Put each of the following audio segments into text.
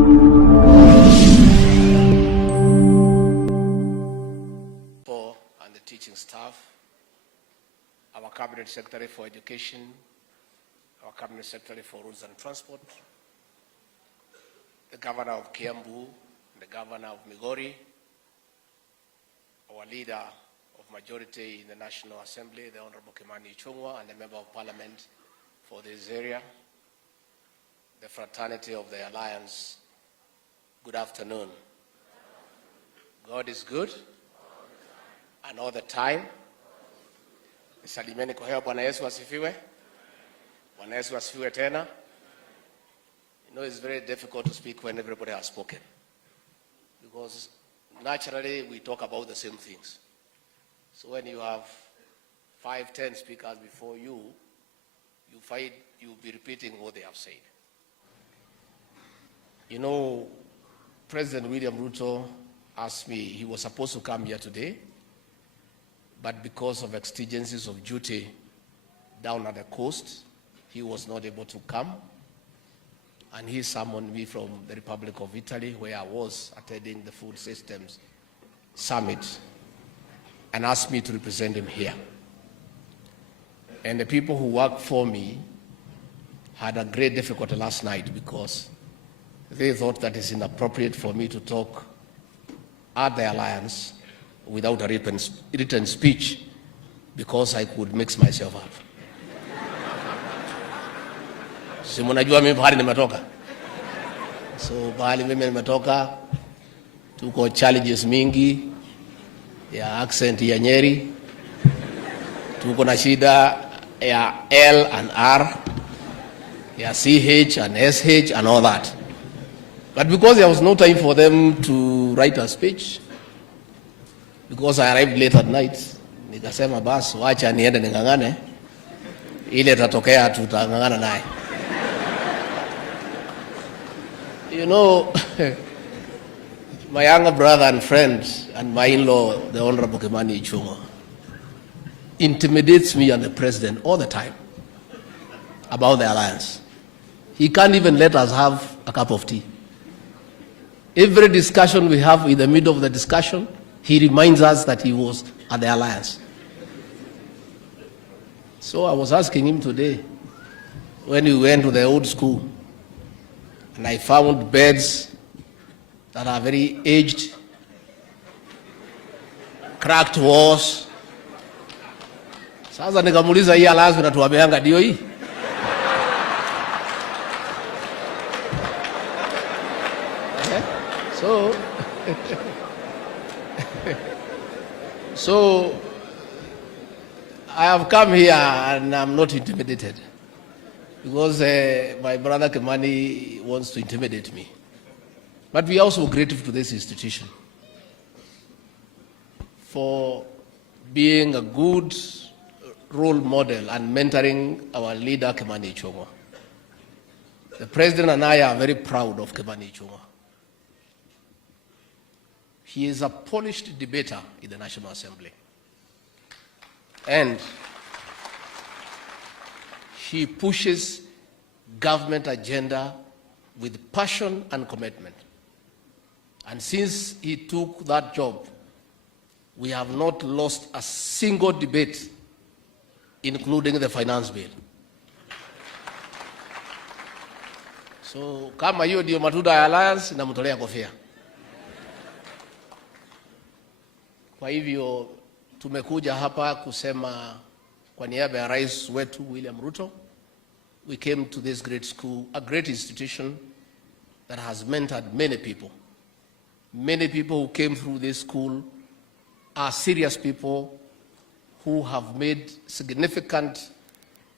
And the teaching staff, our Cabinet Secretary for Education, our Cabinet Secretary for Roads and Transport, the Governor of Kiambu, the Governor of Migori, our Leader of Majority in the National Assembly, the Honorable Kimani Ichung'wah, and the Member of Parliament for this area, the fraternity of the Alliance, good afternoon. God is good, and all the time. Nisalimeni kwa hewa. Bwana Yesu asifiwe. Bwana Yesu asifiwe tena. You know, it's very difficult to speak when everybody has spoken, because naturally we talk about the same things. So when you have 5-10 speakers before you, you find you'll be repeating what they have said. You know, President William Ruto asked me, he was supposed to come here today, but because of exigencies of duty down at the coast, he was not able to come. And he summoned me from the Republic of Italy, where I was attending the Food Systems Summit, and asked me to represent him here. And the people who work for me had a great difficulty last night, because they thought that it's inappropriate for me to talk at the Alliance without a written speech, because I could mix myself up. Si mnajua mimi pahali nimetoka. So pahali mimi nimetoka, tuko challenges mingi ya accent ya Nyeri, tuko na shida ya L and R, ya CH and SH and all that. But because there was no time for them to write a speech, because I arrived late at night, nikasema basi wacha niende ningangane, ile tatokea tutangangana naye. You know, my younger brother and friend and my in-law, the Honorable Kimani Ichung'wah, intimidates me and the president all the time about the Alliance. He can't even let us have a cup of tea. Every discussion we have, in the middle of the discussion, he reminds us that he was at the Alliance. So I was asking him today, when we went to the old school, and I found beds that are very aged, cracked walls. Sasa nikamuuliza, hii Alliance unatuambianga ndio hii? So I have come here and I'm not intimidated, because my brother Kimani wants to intimidate me. But we are also grateful to this institution for being a good role model and mentoring our leader Kimani Ichung'wah. The president and I are very proud of Kimani Ichung'wah. He is a polished debater in the National Assembly, and he pushes government agenda with passion and commitment. And since he took that job, we have not lost a single debate, including the finance bill. So kama hiyo ndio matunda ya Alliance, namtolea kofia. Kwa hivyo tumekuja hapa kusema kwa niaba ya rais wetu William Ruto, we came to this great school, a great institution that has mentored many people. Many people who came through this school are serious people who have made significant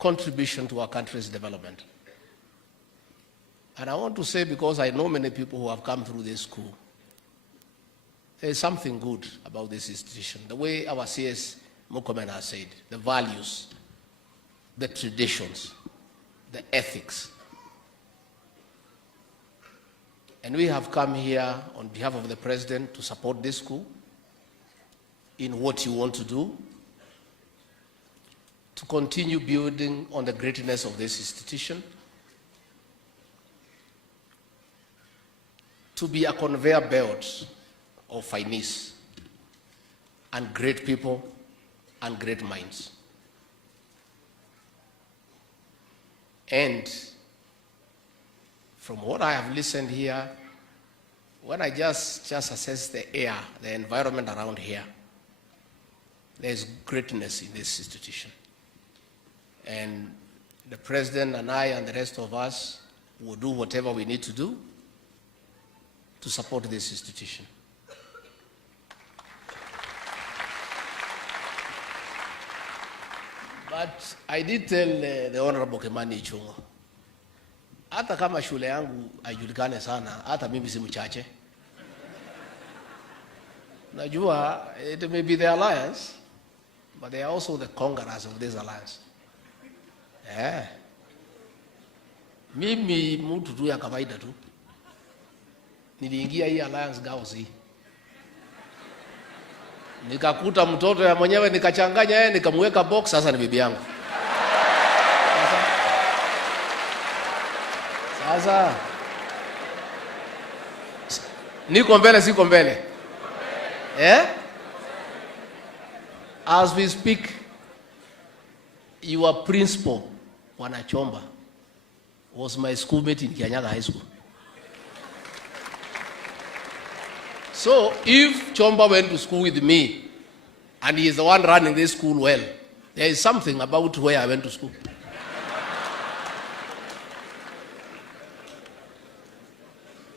contribution to our country's development. And I want to say, because I know many people who have come through this school, there is something good about this institution. The way our CS Murkomen has said, the values, the traditions, the ethics. And we have come here on behalf of the president to support this school in what you want to do, to continue building on the greatness of this institution, to be a conveyor belt of finesse and great people and great minds. And from what I have listened here, when I just assess the air, the environment around here, there's greatness in this institution. And the President and I and the rest of us will do whatever we need to do to support this institution. But I did tell the Honorable Kimani Ichung'wa, hata kama shule yangu haijulikane sana, hata mimi si mchache. Najua, it may be the alliance, but they are also the conquerors of this alliance. Yeah. Mimi mtu tu ya kawaida tu. Niliingia hii alliance Girls hii. Nikakuta mtoto ya mwenyewe nikachanganya yeye nikamweka box, sasa ni bibi yangu. Sasa niko mbele siko mbele. As we speak, your principal, Wanachomba, was my schoolmate in Kianyaga High School. So if Chomba went to school with me, and he is the one running this school well, there is something about where I went to school.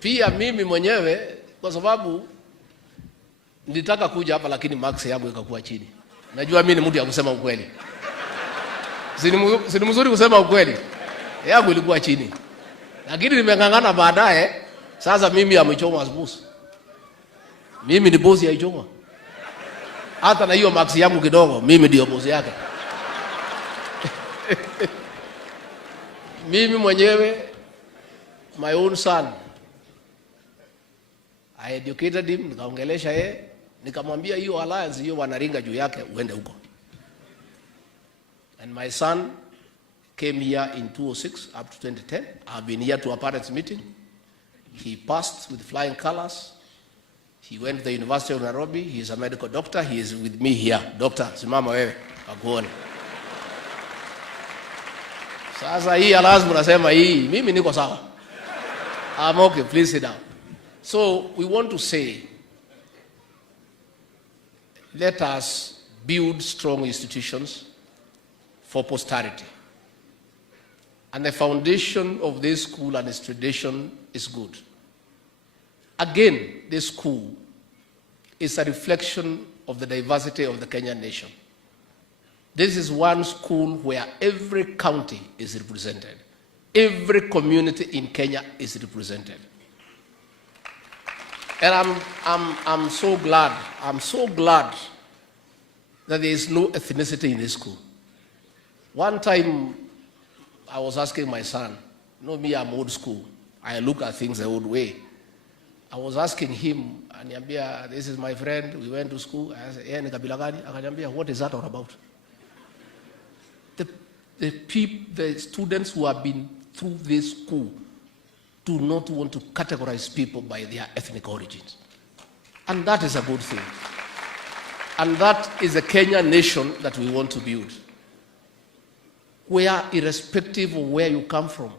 Pia mimi mwenyewe, kwa sababu nilitaka kuja hapa lakini marks yangu ikakuwa chini. Najua mimi ni mtu ya kusema ukweli. Si mzuri kusema ukweli. Yangu ilikuwa chini. Lakini nimengangana baadaye, sasa mimi amechoma boss. Mimi ni boss ya Ichung'wa. Hata na hiyo marks yangu kidogo, mimi ndio boss yake. Mimi mwenyewe, my own son, I educated him, nikaongelesha yeye, nikamwambia hiyo alliance hiyo wanaringa juu yake uende huko. And my son came here in 2006 up to 2010. I've been here to a parents meeting. He passed with flying colors. He went to the University of Nairobi. He is a medical doctor. He is with me here. Doctor, simama wewe, akuone. Sasa hii alliance mnasema hii, mimi niko sawa. I'm okay, please sit down. So we want to say, let us build strong institutions for posterity. And the foundation of this school and its tradition is good. Again, this school is a reflection of the diversity of the Kenyan nation. This is one school where every county is represented. Every community in Kenya is represented. And I'm so glad that there is no ethnicity in this school. One time, I was asking my son, you know me, I'm old school. I look at things the old way. I was asking him, Anyambia, this is my friend, we went to school. I said, ni kabila gani? Akaniambia, what is that all about? The students who have been through this school do not want to categorize people by their ethnic origins. And that is a good thing. And that is a Kenyan nation that we want to build, where irrespective of where you come from,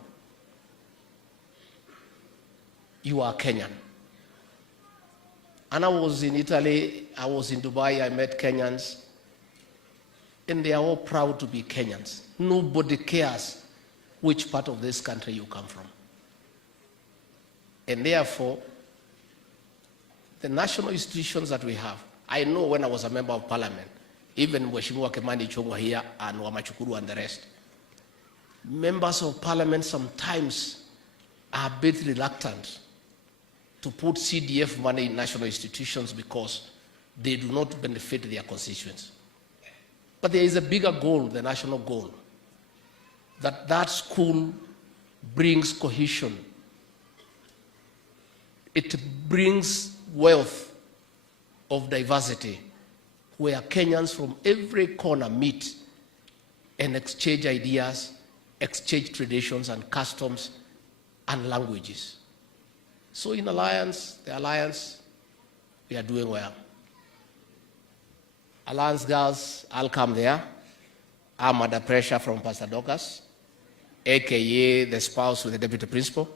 you are Kenyan. And I was in Italy, I was in Dubai, I met Kenyans, and they are all proud to be Kenyans. Nobody cares which part of this country you come from. And therefore, the national institutions that we have, I know when I was a member of parliament, even Mheshimiwa Kimani Ichung'wa here and Wamachukuru and the rest, members of parliament sometimes are a bit reluctant to put CDF money in national institutions because they do not benefit their constituents. But there is a bigger goal, the national goal, that school brings cohesion. It brings wealth of diversity, where Kenyans from every corner meet and exchange ideas, exchange traditions and customs and languages. So in Alliance, the Alliance, we are doing well. Alliance girls, I'll come there. I'm under pressure from Pastor Dorcas, AKA the spouse with the deputy principal.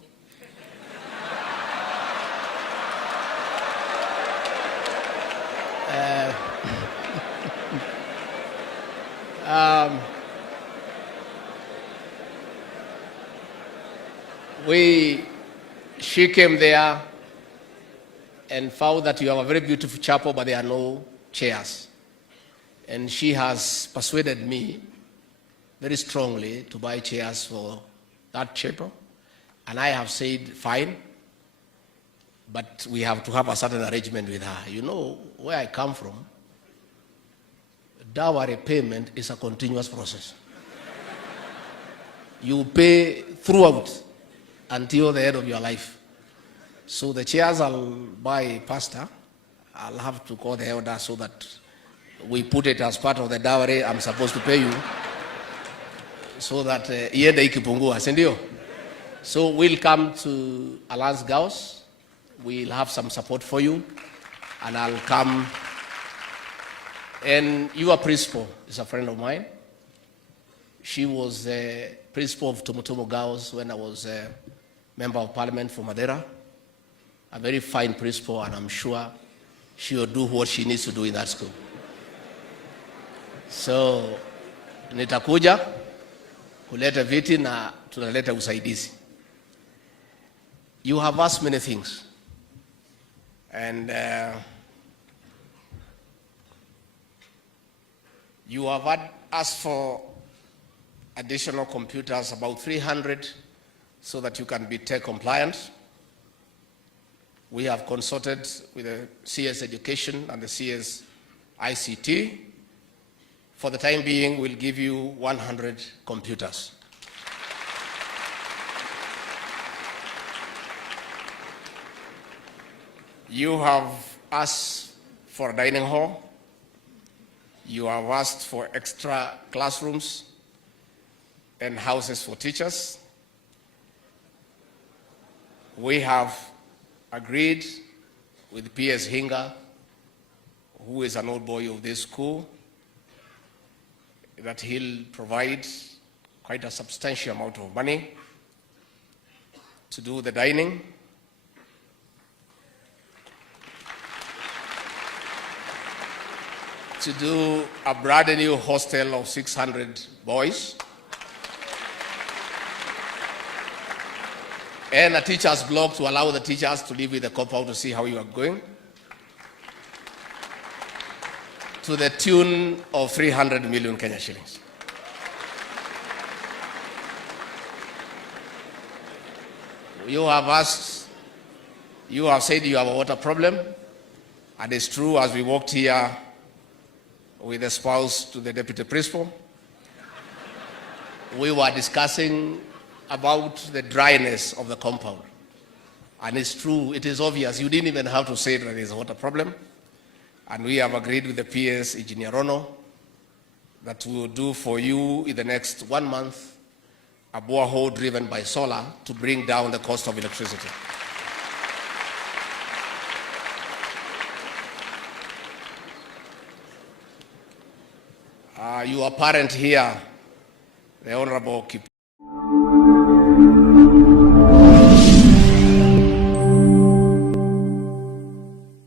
She came there and found that you have a very beautiful chapel, but there are no chairs. And she has persuaded me very strongly to buy chairs for that chapel. And I have said, fine, but we have to have a certain arrangement with her. You know, where I come from, dowry payment is a continuous process. You pay throughout until the end of your life. So the chairs I'll buy, Pastor, I'll have to call the elder so that we put it as part of the dowry I'm supposed to pay you, so that iende ikipungua, si ndio? So we'll come to Alliance Girls. We'll have some support for you, and I'll come. And your principal is a friend of mine. She was the principal of Tumutumu Girls when I was a member of parliament for Madharau. A very fine principal, and I'm sure she will do what she needs to do in that school. So nitakuja kuleta viti na tunaleta usaidizi. You have asked many things, and you have asked for additional computers, about 300, so that you can be tech compliant. We have consulted with the CS Education and the CS ICT. For the time being, we'll give you 100 computers. You have asked for a dining hall. You have asked for extra classrooms and houses for teachers. We have agreed with P.S. Hinga, who is an old boy of this school, that he'll provide quite a substantial amount of money to do the dining. To do a brand new hostel of 600 boys. And a teacher's block to allow the teachers to live with the compound to see how you are going. To the tune of 300 million Kenya shillings. You have asked, you have said you have a water problem, and it's true. As we walked here with the spouse to the deputy principal, we were discussing about the dryness of the compound. And it's true, it is obvious. You didn't even have to say that there's a water problem. And we have agreed with the PS, Engineer Rono, that we will do for you in the next 1 month a borehole driven by solar to bring down the cost of electricity. Your parent here, the Honorable Kip